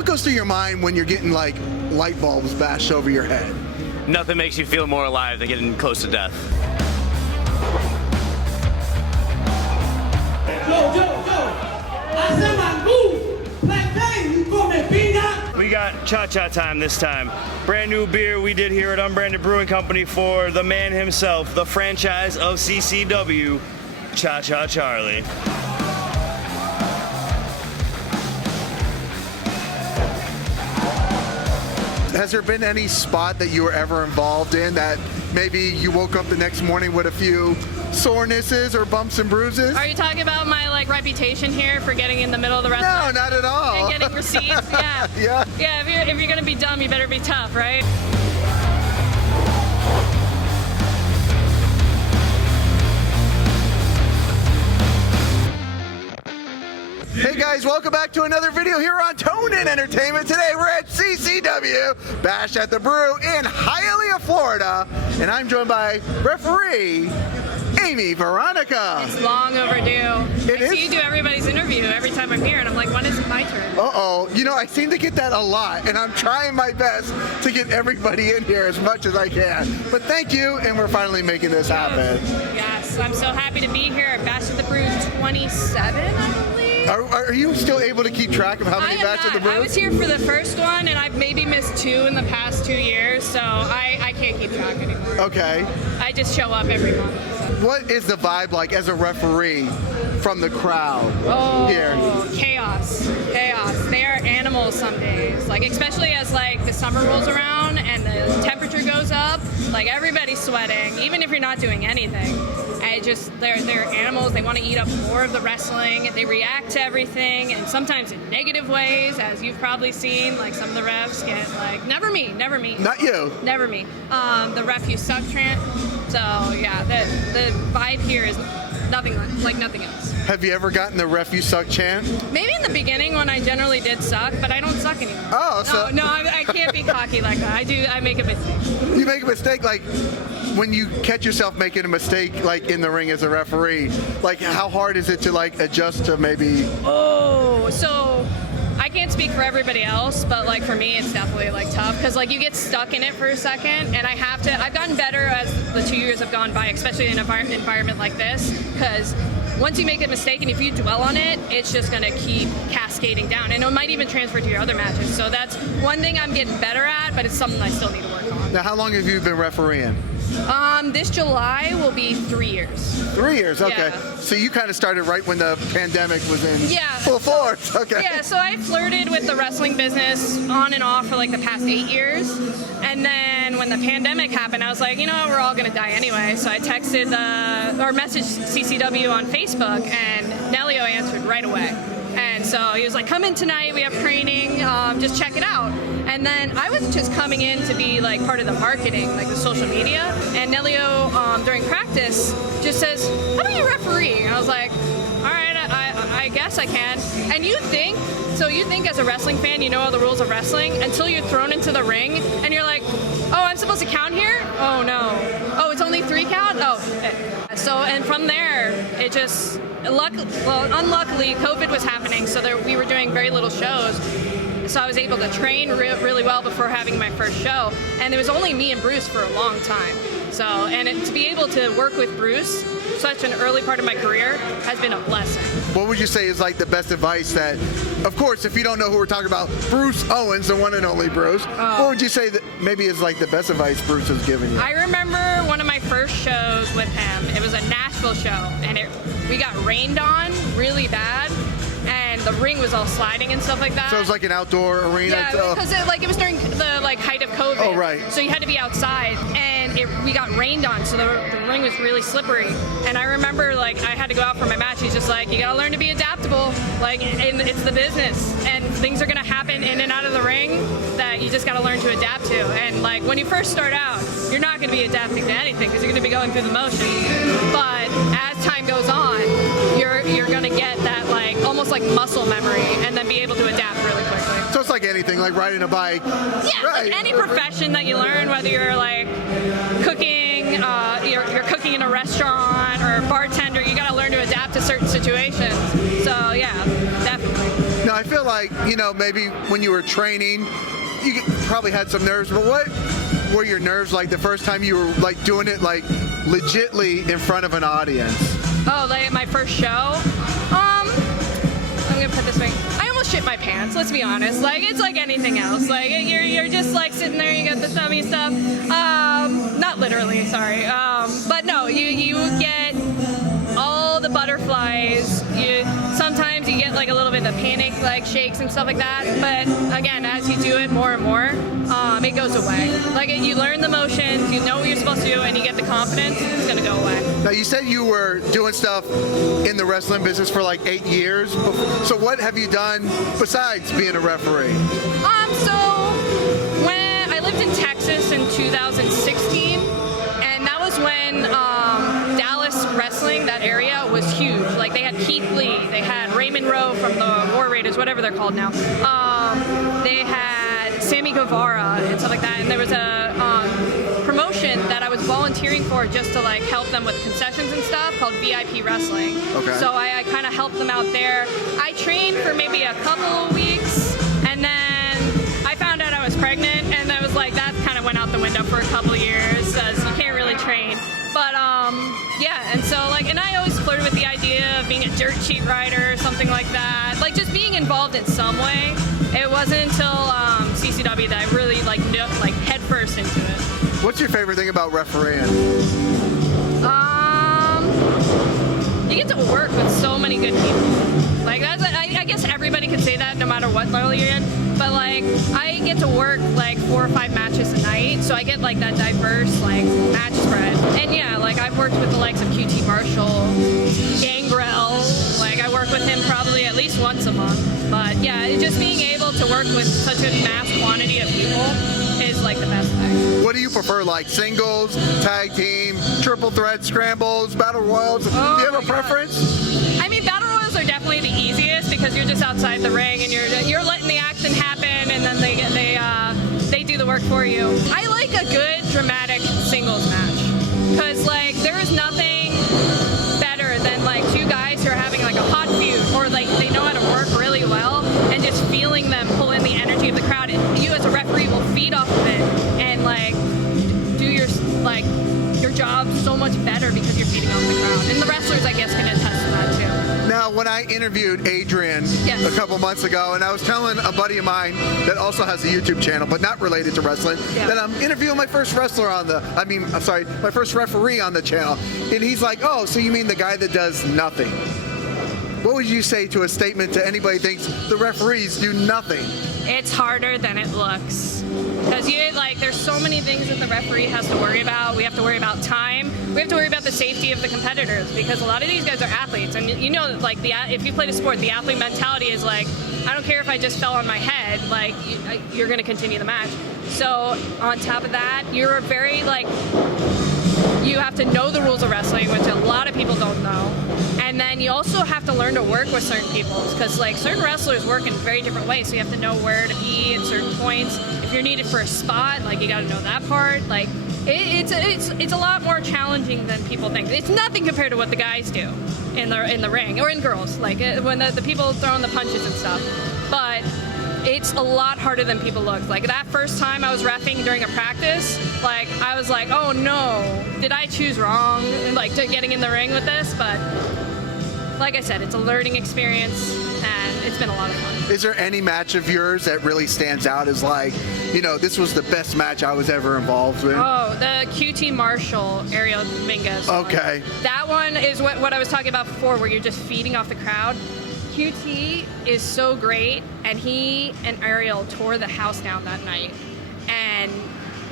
What goes through your mind when you're getting like light bulbs bashed over your head? Nothing makes you feel more alive than getting close to death. We got ChaCha time this time. Brand new beer we did here at Unbranded Brewing Company for the man himself, the franchise of CCW, ChaCha Charlie. Has there been any spot that you were ever involved in that maybe you woke up the next morning with a few sorenesses or bumps and bruises? Are you talking about my reputation here for getting in the middle of the restaurant? No, not at all. And getting receipts? Yeah. Yeah. Yeah, if you're gonna be dumb, you better be tough, right? Hey guys, welcome back to another video here on Tone In Entertainment. Today we're at CCW Bash at the Brew in Hialeah, Florida, and I'm joined by referee Amy Veronica. It's long overdue. It I is? see you do everybody's interview every time I'm here, and I'm like, when is it my turn? Uh-oh. You know, I seem to get that a lot, and I'm trying my best to get everybody in here as much as I can. But thank you, and we're finally making this happen. Yes, I'm so happy to be here at Bash at the Brew 27, I believe. Are you still able to keep track of how many Bash at the Brew? I was here for the first one, and I've maybe missed 2 in the past 2 years, so I can't keep track anymore. Okay. I just show up every month. What is the vibe like as a referee from the crowd here? Chaos. They are animals some days. Especially as the summer rolls around and the temperature goes up, everybody's sweating, even if you're not doing anything. And they're animals. They want to eat up more of the wrestling. They react to everything, and sometimes in negative ways, as you've probably seen. Some of the refs get never me. Not you. Never me. The ref you suck chant. So yeah, the vibe here is nothing like nothing else. Have you ever gotten the ref you suck chant? Maybe in the beginning when I generally did suck, but I don't suck anymore. Oh, so No, I can't be cocky like that. I make a mistake. you make a mistake, when you catch yourself making a mistake, in the ring as a referee, how hard is it to adjust to maybe? Oh, so I can't speak for everybody else, but for me, it's definitely tough because you get stuck in it for a second, and I've gotten better as the 2 years have gone by, especially in an environment like this, because once you make a mistake and if you dwell on it, it's just going to keep cascading down, and it might even transfer to your other matches. So that's one thing I'm getting better at, but it's something I still need to work on. Now, how long have you been refereeing? This July will be 3 years. 3 years, okay. Yeah. So you kind of started right when the pandemic was in Yeah. full force, okay. Yeah, so I flirted with the wrestling business on and off for the past 8 years. And then when the pandemic happened, I was like, you know what, we're all gonna die anyway. So I messaged CCW on Facebook, and Nelio answered right away. And so he was like, come in tonight, we have training, just check it out. And then I was just coming in to be part of the marketing, the social media. And Nelio, during practice, just says, how do you referee? And I was like, all right, I guess I can. And you think as a wrestling fan, you know all the rules of wrestling until you're thrown into the ring and you're like, oh, I'm supposed to count here? Oh no. Oh, it's only 3 count? Oh. So, and from there, it just, unluckily, COVID was happening, so we were doing very little shows. So I was able to train really well before having my first show, and it was only me and Bruce for a long time. So, to be able to work with Bruce, such an early part of my career, has been a blessing. What would you say is the best advice that, of course, if you don't know who we're talking about, Bruce Owens, the one and only Bruce, what would you say that maybe is the best advice Bruce has given you? I remember one of my first shows with him. It was a Nashville show, and we got rained on really bad, and the ring was all sliding and stuff like that. So it was an outdoor arena? Yeah, because it was during the height of COVID. Oh, right. So you had to be outside, and we got rained on, so the ring was really slippery. And I remember I had to go out for my match. He's just like, you gotta learn to be adaptable. It's the business, and things are gonna happen in and out of the ring that you just gotta learn to adapt to. And when you first start out, you're not gonna be adapting to anything because you're gonna be going through the motions. But as time goes on, you're gonna get that almost muscle memory, and then be able to adapt really quickly. So it's like anything, riding a bike. Yeah, right. any profession that you learn, whether you're cooking, you're cooking in a restaurant or a bartender, you gotta learn to adapt to certain situations. So yeah, definitely. Now I feel like, you know, maybe when you were training, you probably had some nerves, but what were your nerves like the first time you were like doing it like legitly in front of an audience? Oh, like my first show? I'm gonna put this way. I almost shit my pants, let's be honest. Like, it's like anything else. Like, you're just like sitting there, you got the tummy stuff. Not literally, sorry. But no, you get all the butterflies. Sometimes you get like a little bit of panic, like shakes and stuff like that. But again, as you do it more and more, it goes away. Like, you learn the motions, you know what you're supposed to do, and you get the confidence, it's gonna go away. Now, you said you were doing stuff in the wrestling business for like 8 years. So what have you done besides being a referee? So when I lived in Texas in 2016, and that was when Dallas wrestling, that area, was huge. Like, they had Keith Lee, they had Raymond Rowe from the War Raiders, whatever they're called now. They had Sammy Guevara and stuff like that, and there was a promotion that I was volunteering for just to like help them with concessions and stuff called VIP Wrestling. Okay. So I kind of helped them out there. I trained for maybe a couple of weeks, and then I found out I was pregnant, and I was like, that kind of went out the window for a couple of years, as you can't really train. But yeah, and so like, and I always flirted with the idea of being a dirt sheet rider or something like that, like just being involved in some way. It wasn't until CCW that I really like head first into it. What's your favorite thing about refereeing? You get to work with so many good people. Like, that's, I guess everybody could say that no matter what level you're in, but like, I get to work like 4 or 5 matches a night, so I get like that diverse like match spread. And yeah, like I've worked with the likes of QT Marshall, Gangrel, like I work with him probably at least once a month. But yeah, just being able to work with such a mass quantity of people is like the best thing. What do you prefer, like singles, tag team, triple threat, scrambles, battle royals? Do you have a preference? I mean, battle royals are definitely the easiest because you're just outside the ring and you're letting the action happen, and then they do the work for you. I like a good dramatic singles match because like there is nothing better than like 2 guys who are having like a hot feud, or like they know how to work really well, and just feeling them pull in the energy of the crowd, and you as a referee will feed off of it and like do your job so much better because you're feeding off the crowd. And the wrestlers, I guess, can attest to that too. Now, when I interviewed Adrian Yes. a couple months ago, and I was telling a buddy of mine that also has a YouTube channel, but not related to wrestling, that I'm interviewing my first wrestler on my first referee on the channel. And he's like, oh, so you mean the guy that does nothing? What would you say to a statement to anybody who thinks the referees do nothing? It's harder than it looks. Because there's so many things that the referee has to worry about. We have to worry about time. We have to worry about the safety of the competitors, because a lot of these guys are athletes. And you know, like if you play the sport, the athlete mentality is like, I don't care if I just fell on my head, like you're going to continue the match. So on top of that, you're very you have to know the rules of wrestling, which a lot of people don't know. And then you also have to learn to work with certain people, because like certain wrestlers work in very different ways. So you have to know where to be at certain points. If you're needed for a spot, like you got to know that part. Like it's a lot more challenging than people think. It's nothing compared to what the guys do in the ring, or in girls, like when the people throwing the punches and stuff. But it's a lot harder than people look. Like that first time I was reffing during a practice, like I was like, oh no, did I choose wrong? Like to getting in the ring with this, but like I said, it's a learning experience, and it's been a lot of fun. Is there any match of yours that really stands out as like, you know, this was the best match I was ever involved with? Oh, the QT Marshall, Ariel Dominguez. Okay. That one is what I was talking about before, where you're just feeding off the crowd. QT is so great, and he and Ariel tore the house down that night, and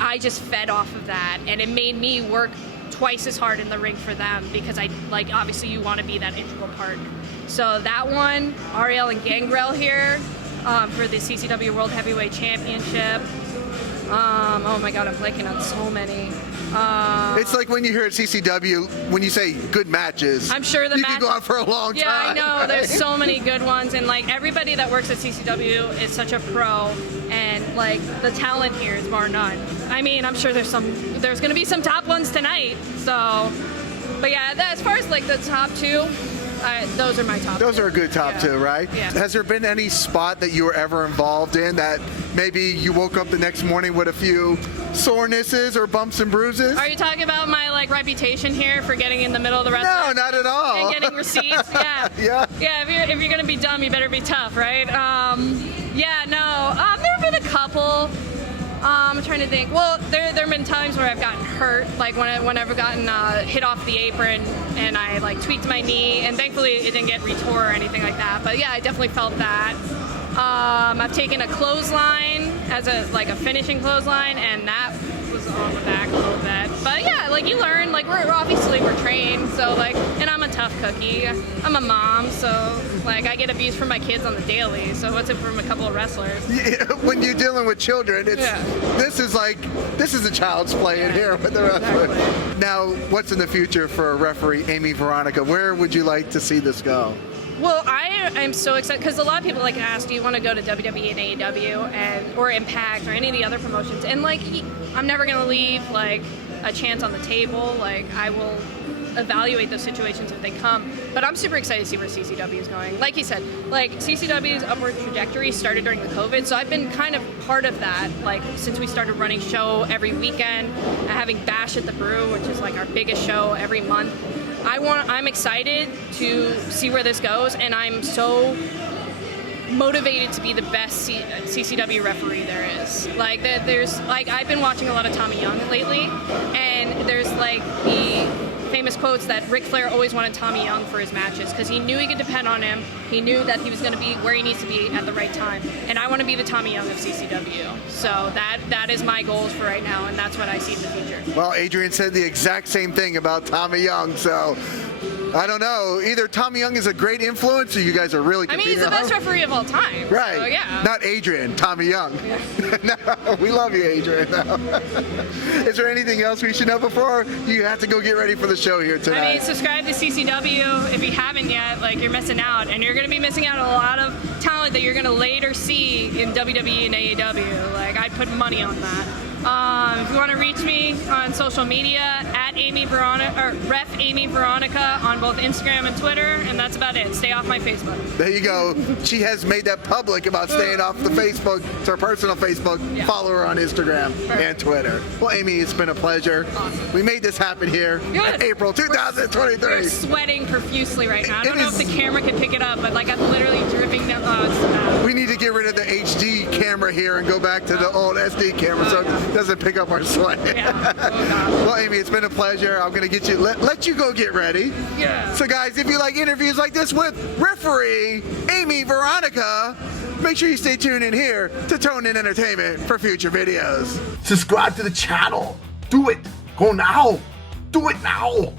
I just fed off of that, and it made me work twice as hard in the ring for them, because obviously you want to be that integral part. So that one, Ariel and Gangrel here for the CCW World Heavyweight Championship. Oh my God, I'm blanking on so many. It's like when you hear at CCW, when you say good matches, I'm sure you can go on for a long time. Yeah, I know. Right? There's so many good ones, and like everybody that works at CCW is such a pro, and like the talent here is bar none. I mean, I'm sure there's going to be some top ones tonight. So, but yeah, as far as like the top 2, those are my top. Those two. are a good top two, right? Yeah. Has there been any spot that you were ever involved in that maybe you woke up the next morning with a few sorenesses or bumps and bruises? Are you talking about my like reputation here for getting in the middle of the No, wrestling? not at all. And getting receipts? Yeah. Yeah. Yeah, if you're gonna be dumb, you better be tough, right? Yeah, no. There have been a couple. I'm trying to think. Well, there have been times where I've gotten hurt, like when I've gotten hit off the apron and I like tweaked my knee, and thankfully it didn't get retore or anything like that. But yeah, I definitely felt that. I've taken a clothesline as a finishing clothesline, and that was on the back a little bit. But yeah, like you learn, like we're trained, so like, and I'm a tough cookie. I'm a mom, so like I get abused from my kids on the daily. So what's it from a couple of wrestlers? Yeah, when you're dealing with children, this is a child's play in here with the wrestlers. Exactly. Now, what's in the future for referee Amy Veronica? Where would you like to see this go? Well, I'm so excited because a lot of people like ask, do you want to go to WWE and AEW or Impact or any of the other promotions? And like, I'm never gonna leave like a chance on the table. Like, I will evaluate those situations if they come. But I'm super excited to see where CCW is going. Like you said, like CCW's upward trajectory started during the COVID, so I've been kind of part of that. Like since we started running show every weekend, and having Bash at the Brew, which is like our biggest show every month. I'm excited to see where this goes, and I'm so motivated to be the best CCW referee there is. Like there's like I've been watching a lot of Tommy Young lately, and there's like the famous quotes that Ric Flair always wanted Tommy Young for his matches because he knew he could depend on him. He knew that he was going to be where he needs to be at the right time. And I want to be the Tommy Young of CCW. So that is my goals for right now, and that's what I see in the future. Well, Adrian said the exact same thing about Tommy Young, so I don't know. Either Tommy Young is a great influence or you guys are really competing. He's the best referee of all time. Right. So, yeah. Not Adrian, Tommy Young. Yeah. No, we love you, Adrian. No. Is there anything else we should know before you have to go get ready for the show here tonight? Subscribe to CCW if you haven't yet. Like, you're missing out, and you're going to be missing out on a lot of talent that you're going to later see in WWE and AEW. Like, I'd put money on that. If you want to reach me on social media, at Amy Veronica, or Ref Amy Veronica on both Instagram and Twitter, and that's about it. Stay off my Facebook. There you go. She has made that public about staying off the Facebook. It's her personal Facebook. Yeah. Follow her on Instagram and Twitter. Well, Amy, it's been a pleasure. Awesome. We made this happen here in April 2023. We're sweating profusely right now. I don't know if the camera can pick it up, but like I'm literally dripping down. Oh, it's bad. We need to get rid of the HD camera here and go back to the old SD camera so it doesn't pick up our sweat. Yeah. Oh, God. Well, Amy, it's been a pleasure. I'm going to get you, let you go get ready. Yeah. So, guys, if you like interviews like this with referee Amy Veronica, make sure you stay tuned in here to Tone In Entertainment for future videos. Subscribe to the channel. Do it. Go now. Do it now.